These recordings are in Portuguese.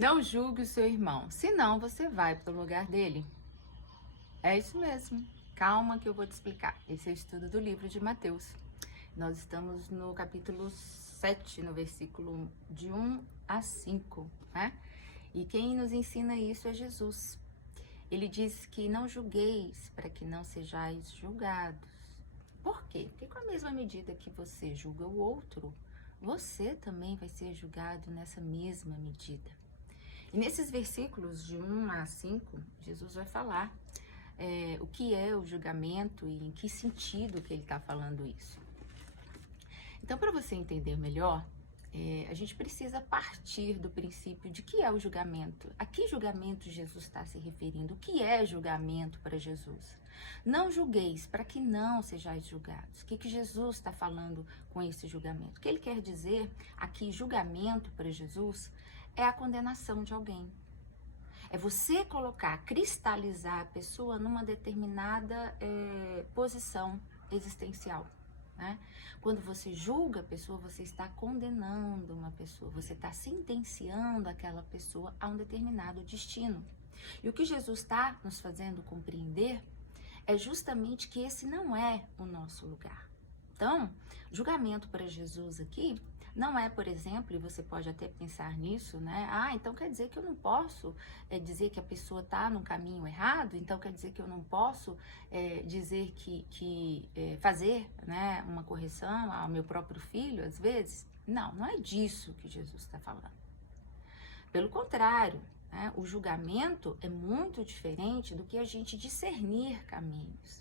Não julgue o seu irmão, senão você vai para o lugar dele. É isso mesmo. Calma que eu vou te explicar. Esse é o estudo do livro de Mateus. Nós estamos no capítulo 7, no versículo de 1 a 5, né? E quem nos ensina isso é Jesus. Ele diz que não julgueis para que não sejais julgados. Por quê? Porque com a mesma medida que você julga o outro, você também vai ser julgado nessa mesma medida. E nesses versículos de 1 a 5, Jesus vai falar o que é o julgamento e em que sentido que ele está falando isso. Então, para você entender melhor, a gente precisa partir do princípio de que é o julgamento. A que julgamento Jesus está se referindo? O que é julgamento para Jesus? Não julgueis para que não sejais julgados. O que Jesus está falando com esse julgamento? O que ele quer dizer aqui, julgamento para Jesus, é a condenação de alguém. É você colocar, cristalizar a pessoa numa determinada posição existencial. Né? Quando você julga a pessoa, você está condenando uma pessoa, você está sentenciando aquela pessoa a um determinado destino. E o que Jesus está nos fazendo compreender é justamente que esse não é o nosso lugar. Então, julgamento para Jesus aqui não é, por exemplo, e você pode até pensar nisso, né? Então quer dizer que eu não posso dizer que a pessoa está no caminho errado? Então quer dizer que eu não posso dizer que fazer, né, uma correção ao meu próprio filho, às vezes? Não, não é disso que Jesus está falando. Pelo contrário, né, o julgamento é muito diferente do que a gente discernir caminhos.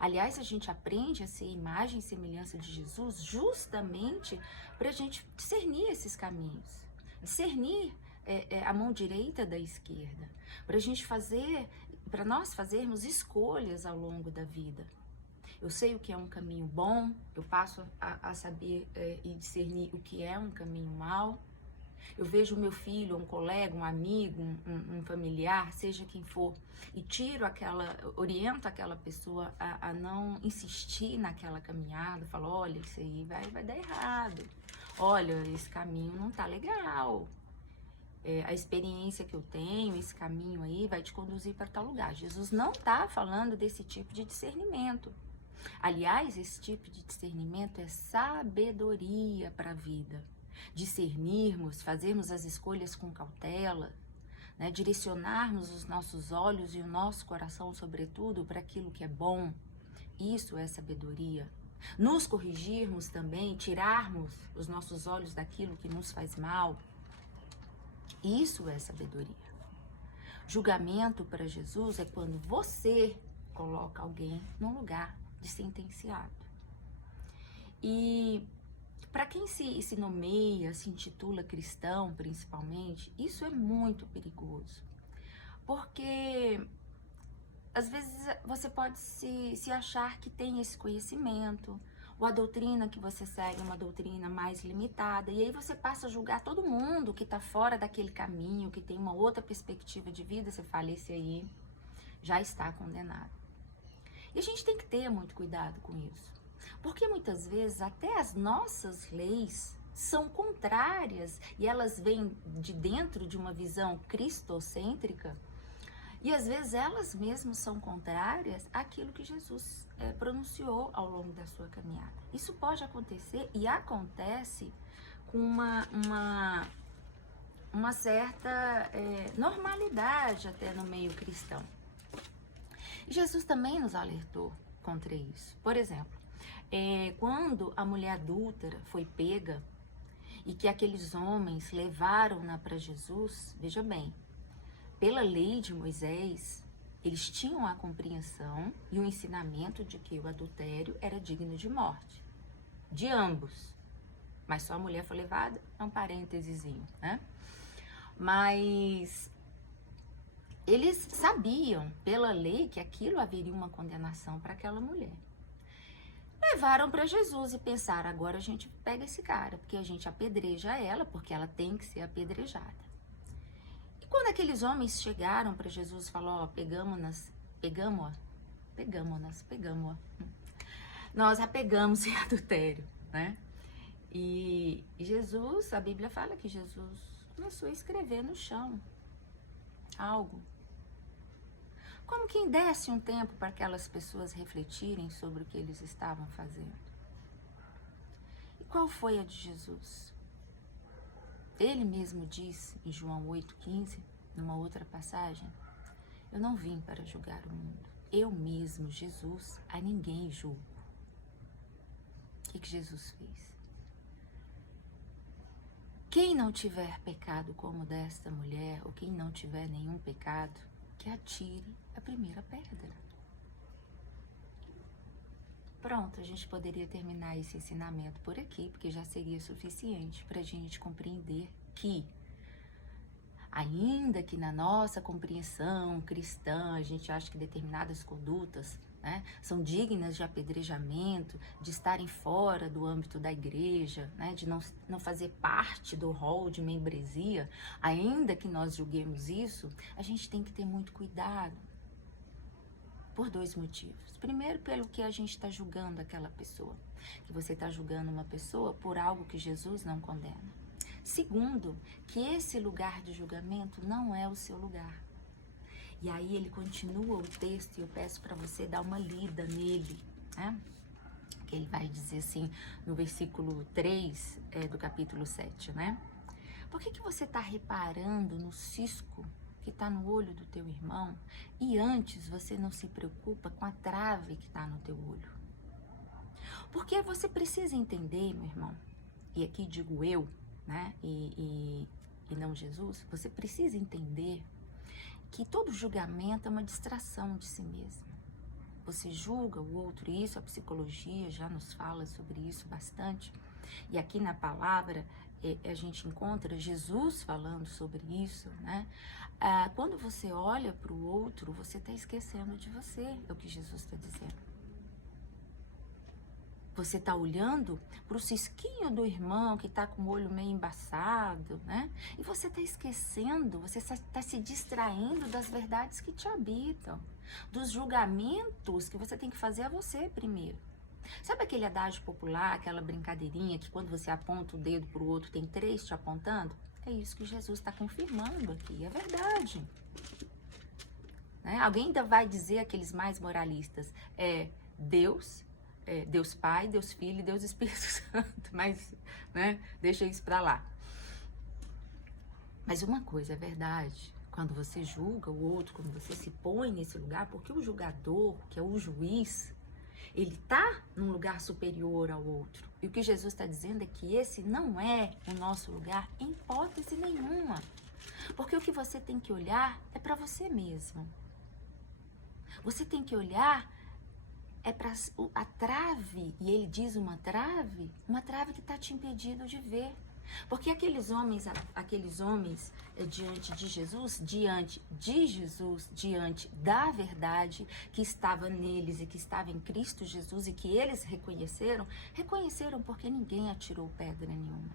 Aliás, a gente aprende a ser imagem e semelhança de Jesus justamente para a gente discernir esses caminhos, discernir a mão direita da esquerda, para a gente fazer, para nós fazermos escolhas ao longo da vida. Eu sei o que é um caminho bom, eu passo a saber e discernir o que é um caminho mau. Eu vejo o meu filho, um colega, um amigo, um familiar, seja quem for, e oriento aquela pessoa a não insistir naquela caminhada, falo, olha, isso aí vai dar errado, olha, esse caminho não tá legal, a experiência que eu tenho, esse caminho aí vai te conduzir para tal lugar. Jesus não tá falando desse tipo de discernimento. Aliás, esse tipo de discernimento é sabedoria para a vida. Discernirmos, fazermos as escolhas com cautela, né? Direcionarmos os nossos olhos e o nosso coração, sobretudo, para aquilo que é bom. Isso é sabedoria. Nos corrigirmos também, tirarmos os nossos olhos daquilo que nos faz mal. Isso é sabedoria. Julgamento para Jesus é quando você coloca alguém num lugar de sentenciado. E para quem se nomeia, se intitula cristão, principalmente, isso é muito perigoso. Porque às vezes você pode se achar que tem esse conhecimento, ou a doutrina que você segue é uma doutrina mais limitada, e aí você passa a julgar todo mundo que está fora daquele caminho, que tem uma outra perspectiva de vida, você fala, esse aí já está condenado. E a gente tem que ter muito cuidado com isso. Porque muitas vezes até as nossas leis são contrárias e elas vêm de dentro de uma visão cristocêntrica e às vezes elas mesmas são contrárias àquilo que Jesus pronunciou ao longo da sua caminhada. Isso pode acontecer e acontece com uma certa normalidade até no meio cristão. E Jesus também nos alertou contra isso. Por exemplo, quando a mulher adúltera foi pega e que aqueles homens levaram-na para Jesus, veja bem, pela lei de Moisés, eles tinham a compreensão e o ensinamento de que o adultério era digno de morte, de ambos. Mas só a mulher foi levada, é um parêntesezinho, né? Mas eles sabiam, pela lei, que aquilo haveria uma condenação para aquela mulher. Levaram para Jesus e pensaram, agora a gente pega esse cara, porque a gente apedreja ela, porque ela tem que ser apedrejada. E quando aqueles homens chegaram para Jesus e falaram, pegamos-nas, nós a pegamos em adultério, né? E Jesus, a Bíblia fala que Jesus começou a escrever no chão algo. Como quem desse um tempo para aquelas pessoas refletirem sobre o que eles estavam fazendo. E qual foi a de Jesus? Ele mesmo disse em João 8,15, numa outra passagem, eu não vim para julgar o mundo. Eu mesmo, Jesus, a ninguém julgo. O que Jesus fez? Quem não tiver pecado como desta mulher, ou quem não tiver nenhum pecado, que atire a primeira pedra. Pronto, a gente poderia terminar esse ensinamento por aqui, porque já seria suficiente para a gente compreender que, ainda que na nossa compreensão cristã, a gente acha que determinadas condutas, né, são dignas de apedrejamento, de estarem fora do âmbito da igreja, né, de não fazer parte do rol de membresia, ainda que nós julguemos isso, a gente tem que ter muito cuidado. Por dois motivos. Primeiro, pelo que a gente está julgando aquela pessoa. Que você está julgando uma pessoa por algo que Jesus não condena. Segundo, que esse lugar de julgamento não é o seu lugar. E aí ele continua o texto e eu peço para você dar uma lida nele, né? Que ele vai dizer assim, no versículo 3 do capítulo 7, né? Por que você está reparando no cisco que está no olho do teu irmão e antes você não se preocupa com a trave que está no teu olho? Porque você precisa entender, meu irmão, e aqui digo eu, né, e não Jesus, você precisa entender que todo julgamento é uma distração de si mesmo. Você julga o outro, e isso a psicologia já nos fala sobre isso bastante, e aqui na palavra a gente encontra Jesus falando sobre isso, né? Quando você olha para o outro, você está esquecendo de você, é o que Jesus está dizendo. Você está olhando para o cisquinho do irmão que está com o olho meio embaçado, né? E você está esquecendo, você está se distraindo das verdades que te habitam, dos julgamentos que você tem que fazer a você primeiro. Sabe aquele adágio popular, aquela brincadeirinha que quando você aponta o dedo para o outro tem 3 te apontando? É isso que Jesus está confirmando aqui, é verdade. Né? Alguém ainda vai dizer, aqueles mais moralistas, Deus Pai, Deus Filho e Deus Espírito Santo, mas, né, deixa isso para lá. Mas uma coisa é verdade, quando você julga o outro, quando você se põe nesse lugar, porque o julgador, que é o juiz, ele está num lugar superior ao outro. E o que Jesus está dizendo é que esse não é o nosso lugar em hipótese nenhuma. Porque o que você tem que olhar é para você mesmo. Você tem que olhar para a trave, e ele diz uma trave que está te impedindo de ver. Porque aqueles homens diante de Jesus, diante da verdade que estava neles e que estava em Cristo Jesus e que eles reconheceram porque ninguém atirou pedra nenhuma.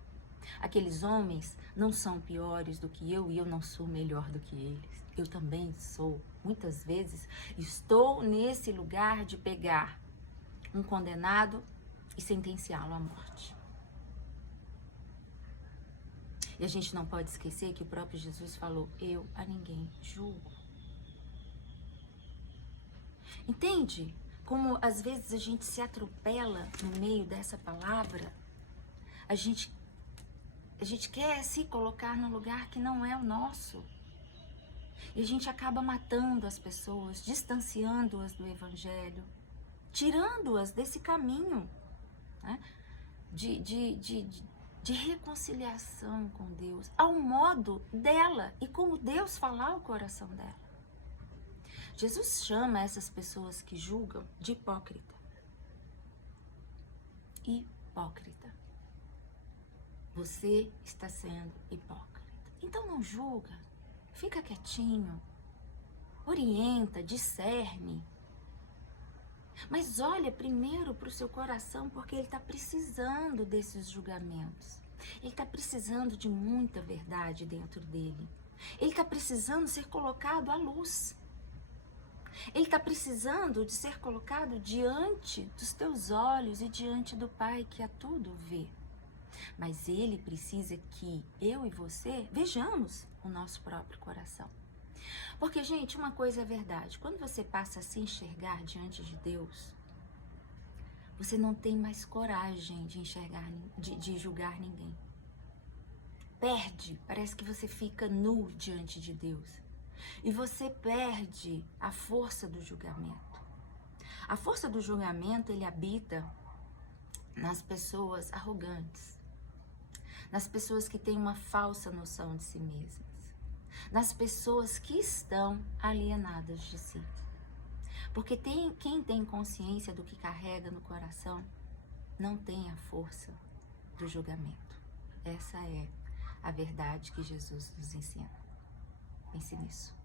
Aqueles homens não são piores do que eu e eu não sou melhor do que eles. Eu também sou, muitas vezes, estou nesse lugar de pegar um condenado e sentenciá-lo à morte. E a gente não pode esquecer que o próprio Jesus falou, eu a ninguém julgo. Entende? Como às vezes a gente se atropela no meio dessa palavra, a gente quer se colocar num lugar que não é o nosso. E a gente acaba matando as pessoas, distanciando-as do Evangelho, tirando-as desse caminho, né? De reconciliação com Deus, ao modo dela e como Deus falar o coração dela. Jesus chama essas pessoas que julgam de hipócrita. Hipócrita. Você está sendo hipócrita. Então não julga, fica quietinho, orienta, discerne. Mas olha primeiro para o seu coração, porque ele está precisando desses julgamentos. Ele está precisando de muita verdade dentro dele. Ele está precisando ser colocado à luz. Ele está precisando de ser colocado diante dos teus olhos e diante do Pai que a tudo vê. Mas ele precisa que eu e você vejamos o nosso próprio coração. Porque, gente, uma coisa é verdade. Quando você passa a se enxergar diante de Deus, você não tem mais coragem de enxergar, de julgar ninguém. Perde, parece que você fica nu diante de Deus. E você perde a força do julgamento. A força do julgamento, ele habita nas pessoas arrogantes, nas pessoas que têm uma falsa noção de si mesmas, nas pessoas que estão alienadas de si. Porque quem tem consciência do que carrega no coração não tem a força do julgamento. Essa é a verdade que Jesus nos ensina. Pense nisso.